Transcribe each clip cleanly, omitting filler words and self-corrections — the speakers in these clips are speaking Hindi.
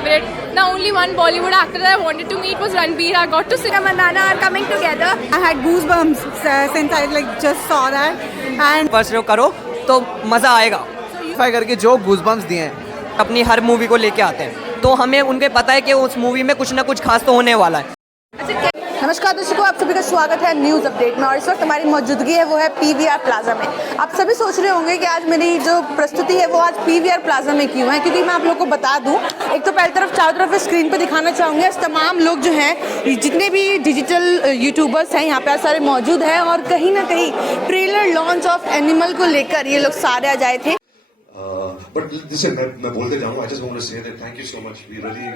favorite. The only one Bollywood actor that I wanted to meet was Ranbir. I got to see him and Nana are coming together. I had goosebumps since I just saw that. And first show करो तो मज़ा आएगा। फाई करके जो गूज़बम्प्स दिए हैं अपनी हर मूवी को लेके आते हैं तो हमें उनके पता है कि उस मूवी में कुछ ना कुछ खास तो होने वाला है। नमस्कार दर्शकों, आप सभी का स्वागत है न्यूज़ अपडेट में। और इस वक्त हमारी मौजूदगी है वो है PVR प्लाजा में। आप सभी सोच रहे होंगे कि आज मेरी जो प्रस्तुति है वो आज PVR प्लाजा में क्यों है, क्योंकि मैं आप लोगों को बता दूं, एक तो पहली तरफ चारों तरफ स्क्रीन पे दिखाना चाहूँगी तमाम लोग जो हैं, जितने भी डिजिटल यूट्यूबर्स हैं यहाँ पे आज सारे मौजूद हैं और कहीं ना कहीं ट्रेलर लॉन्च ऑफ एनिमल को लेकर ये लोग सारे आ जाए थे। But listen, मैं बोलते जाऊँ, I just want to say that thank you so much. We really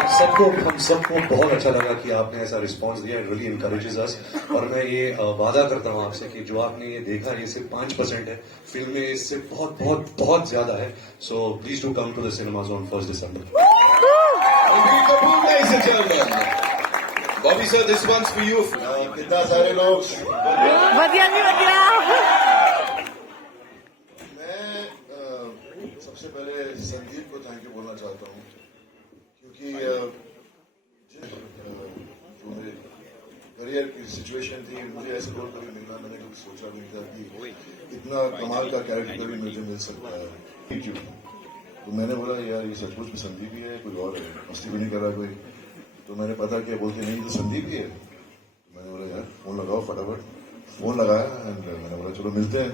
हम सबको बहुत अच्छा लगा कि आपने ऐसा रिस्पांस दिया। It really encourages us. और मैं ये वादा करता हूँ आपसे कि जो आपने ये देखा ये सिर्फ 5% है, फिल्म में इससे बहुत बहुत बहुत ज्यादा है। So please do come to the cinemas on 1st December. Bobby sir, this one's for you. कितना सारे लोग बढ़िया जी, बढ़िया। मैं सबसे पहले संदीप को थैंक यू बोलना चाहता हूँ, क्योंकि जो मेरे करियर की सिचुएशन थी, मुझे ऐसे रोल कभी मिलना, मैंने कभी सोचा भी नहीं था कि इतना कमाल का कैरेक्टर भी मुझे मिल सकता है। Thank you. तो मैंने बोला यार ये सचमुच में संदीप ही है, कोई और है, मस्ती भी नहीं कर रहा कोई। तो मैंने पता किया, बोलते नहीं तो संदीप ही है। तो मैंने बोला यार फोन लगाओ फटाफट। फोन लगाया एंड मैंने बोला चलो मिलते हैं।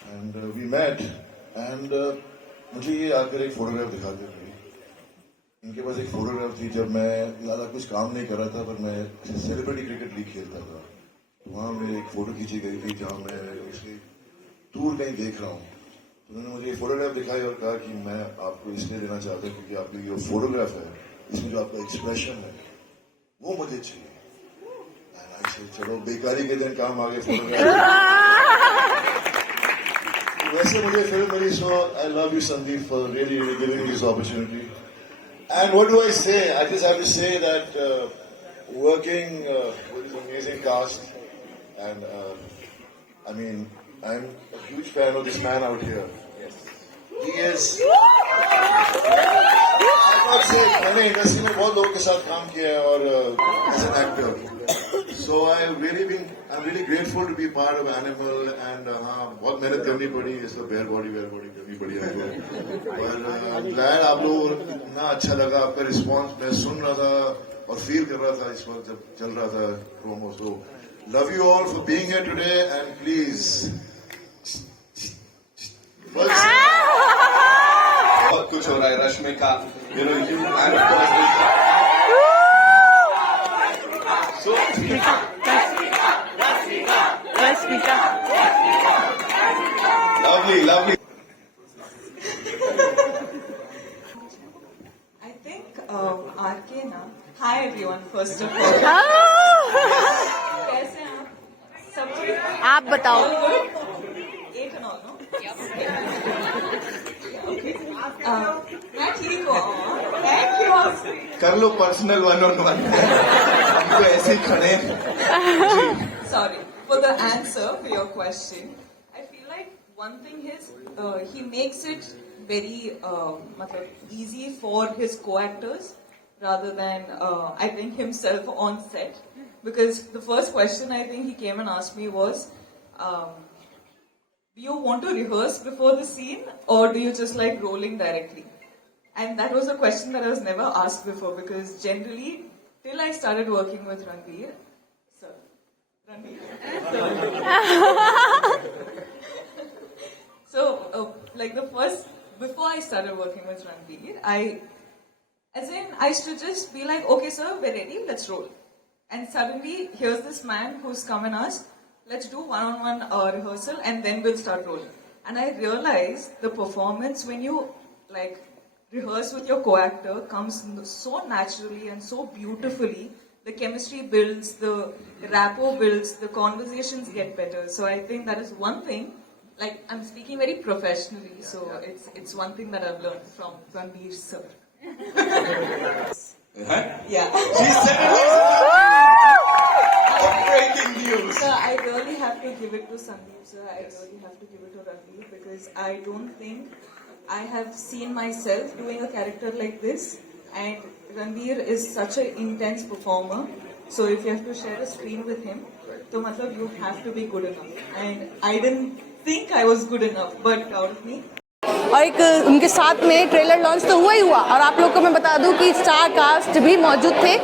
एंड वी मेट एंड मुझे ये आकर एक फोटोग्राफ दिखाते थे। इनके पास एक फोटोग्राफ थी जब मैं ज्यादा कुछ काम नहीं कर रहा था, पर मैं सेलिब्रिटी क्रिकेट लीग खेलता था। तो वहां मेरी एक फोटो खींची गई थी जहां मैं उसकी दूर कहीं देख रहा हूँ। तो उन्होंने मुझे फोटोग्राफ दिखाई और कहा कि मैं आपको इसलिए देना चाहता हूँ क्योंकि आपकी जो फोटोग्राफ है इसमें जो आपका एक्सप्रेशन है वो मुझे चाहिए। चलो बेकारी के दिन काम आ गए फोटोग्राफ। वैसे मुझे फिल्म मिली, so I love you Sandeep for really giving this opportunity. And what do I say, I just have to say that working with this amazing cast and I mean I am a huge fan of this man out here. He is, मैंने इंडस्ट्री में बहुत लोगों के साथ काम किया है और as an actor, so I'm really grateful to be part of Animal and हाँ बहुत मेहनत करनी पड़ी, इसको बेयर बॉडी करनी पड़ी हमको। और I'm glad आप लोगों को इतना अच्छा लगा, आपका रिस्पॉन्स मैं सुन रहा था और फील कर रहा था इस वक्त जब चल रहा था promo. So love you all for being here today and please बहुत कुछ हो रहा है रश्मि का, you know, you and of course so lovely. I think RK ना, hi everyone first of all. कैसे हैं आप? सब ठीक? आप बताओ। All good? 8 and all, no? मैं ठीक हूँ। Thank you. कर लो पर्सनल 1-on-1 हम तो ऐसे ही खड़े हैं। Sorry for the answer for your question. I feel like one thing is he makes it very easy for his co-actors rather than I think himself on set. Because the first question I think he came and asked me was, do you want to rehearse before the scene or do you just like rolling directly? And that was a question that I was never asked before, because generally till I started working with Ranbir, so like before I started working with Ranbir, I used to just be like, okay sir, we're ready, let's roll. And suddenly here's this man who's come and asked, let's do one-on-one rehearsal and then we'll start rolling. And I realized the performance when you like rehearse with your co-actor comes so naturally and so beautifully. The chemistry builds, the rapport builds, the conversations get better. So I think that is one thing. Like I'm speaking very professionally, so it's one thing that I've learned from Ranbir sir. Yeah. She said breaking news. Sir, I really have to give it to Sandeep sir. I really have to give it to Ranbir because I don't think I have seen myself doing a character like this, and Ranveer is such an intense performer. So if you have to share a screen with him, तो मतलब you have to be good enough. And I didn't think I was good enough, but proud of me. और एक उनके साथ में ट्रेलर लॉन्च तो हुआ ही हुआ, और आप लोग को मैं बता दूं कि स्टार कास्ट भी मौजूद थे।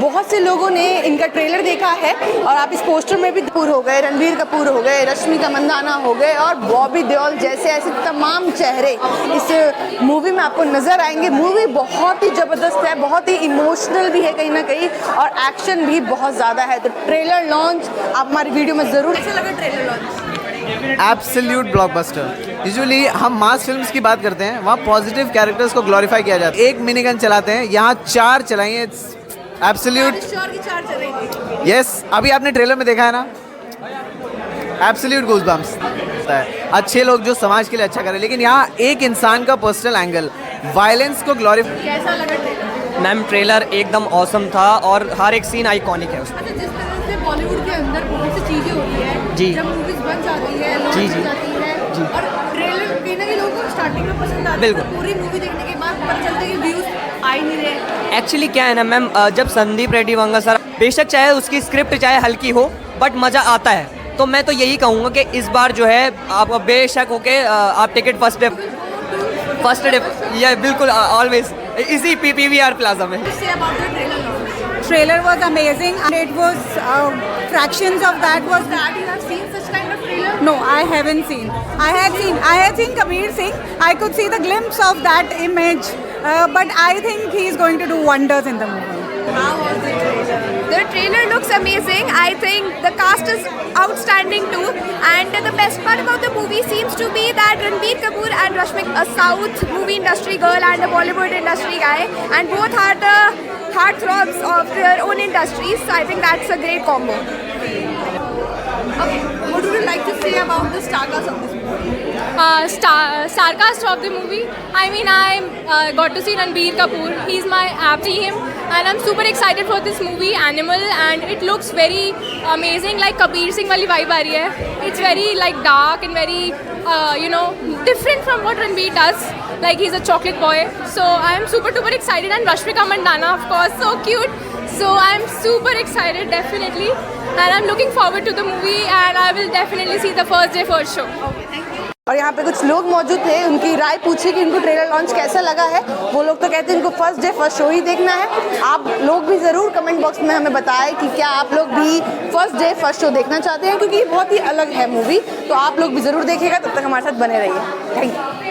बहुत से लोगों ने इनका ट्रेलर देखा है, और आप इस पोस्टर में भी कपूर हो गए, रणबीर कपूर हो गए, रश्मिका मंदाना हो गए, और बॉबी देओल जैसे ऐसे तमाम चेहरे इस मूवी में आपको नजर आएंगे। मूवी बहुत ही ज़बरदस्त है, बहुत ही इमोशनल भी है कहीं ना कहीं, और एक्शन भी बहुत ज़्यादा है। तो ट्रेलर लॉन्च आप हमारी वीडियो में ज़रूर। कैसा लगा trailer launch? Absolute blockbuster. Usually हम मास फिल्म्स की बात करते हैं, वहाँ पॉजिटिव कैरेक्टर्स को ग्लोरीफाई किया जाता है। एक मिनी गन चलाते हैं, यहाँ 4 चलाइए। Absolute yes. अभी आपने ट्रेलर में देखा है ना, एब्सोल्यूट गूज़बम्प्स। अच्छे लोग जो समाज के लिए अच्छा करें, लेकिन यहाँ एक इंसान का पर्सनल एंगल, वायलेंस को ग्लोरीफाई। कैसा लगा ट्रेलर? मैम ट्रेलर एकदम ऑसम था, और हर एक सीन आइकॉनिक है उसमें। अच्छा, जिस तरह से बॉलीवुड के अंदर बहुत सी चीज़ें होती है, जी। जब मूवीज बन जाती है, लॉन्च जी, हो जी। जाती है, जी। और ट्रेलर कहीं ना कहीं लोगों को स्टार्टिंग में पसंद आता है, बिल्कुल। पर पूरी मूवी देखने के बाद पता चलता है कि व्यूज आ ही नहीं रहे। एक्चुअली क्या है ना मैम, जब संदीप रेड्डी वंगा सर, बेशक चाहे उसकी स्क्रिप्ट चाहे हल्की हो, बट मज़ा आता है। तो मैं तो यही कहूँगा कि इस बार जो है आप बेशक होके आप टिकट फर्स्ट डे या बिल्कुल ऑलवेज इसी PVR प्लाजा में। Trailer was amazing, and it was fractions of that was That you have seen such kind of trailer? no, I haven't seen. I had seen Kabir Singh. I could see the glimpse of that image, but I think he is going to do wonders in the movie. How was the trailer? The trailer looks amazing. I think the cast is outstanding too. And the best part about the movie seems to be that Ranbir Kapoor and Rashmika, a South movie industry girl and a Bollywood industry guy, and both are the heartthrobs of their own industries. So I think that's a great combo. Okay, what would you like to say about the star cast of this movie? Star cast of the movie. I mean, I got to see Ranbir Kapoor. He's my app to him, and I'm super excited for this movie, Animal, and it looks very amazing. Like Kabir Singh wali vibe aa rahi hai. It's very like dark and very different from what Ranbir does. Like he's a chocolate boy. So I'm super duper excited, and Rashmika Mandanna, of course, so cute. So I'm super excited, definitely, and I'm looking forward to the movie, and I will definitely see the first day first show. और यहाँ पे कुछ लोग मौजूद थे, उनकी राय पूछी कि इनको ट्रेलर लॉन्च कैसा लगा है। वो लोग तो कहते हैं इनको फर्स्ट डे फर्स्ट शो ही देखना है। आप लोग भी ज़रूर कमेंट बॉक्स में हमें बताएं कि क्या आप लोग भी फर्स्ट डे फर्स्ट शो देखना चाहते हैं, क्योंकि ये बहुत ही अलग है मूवी। तो आप लोग भी ज़रूर देखिएगा, तब तक हमारे साथ बने रहिए। Thank you.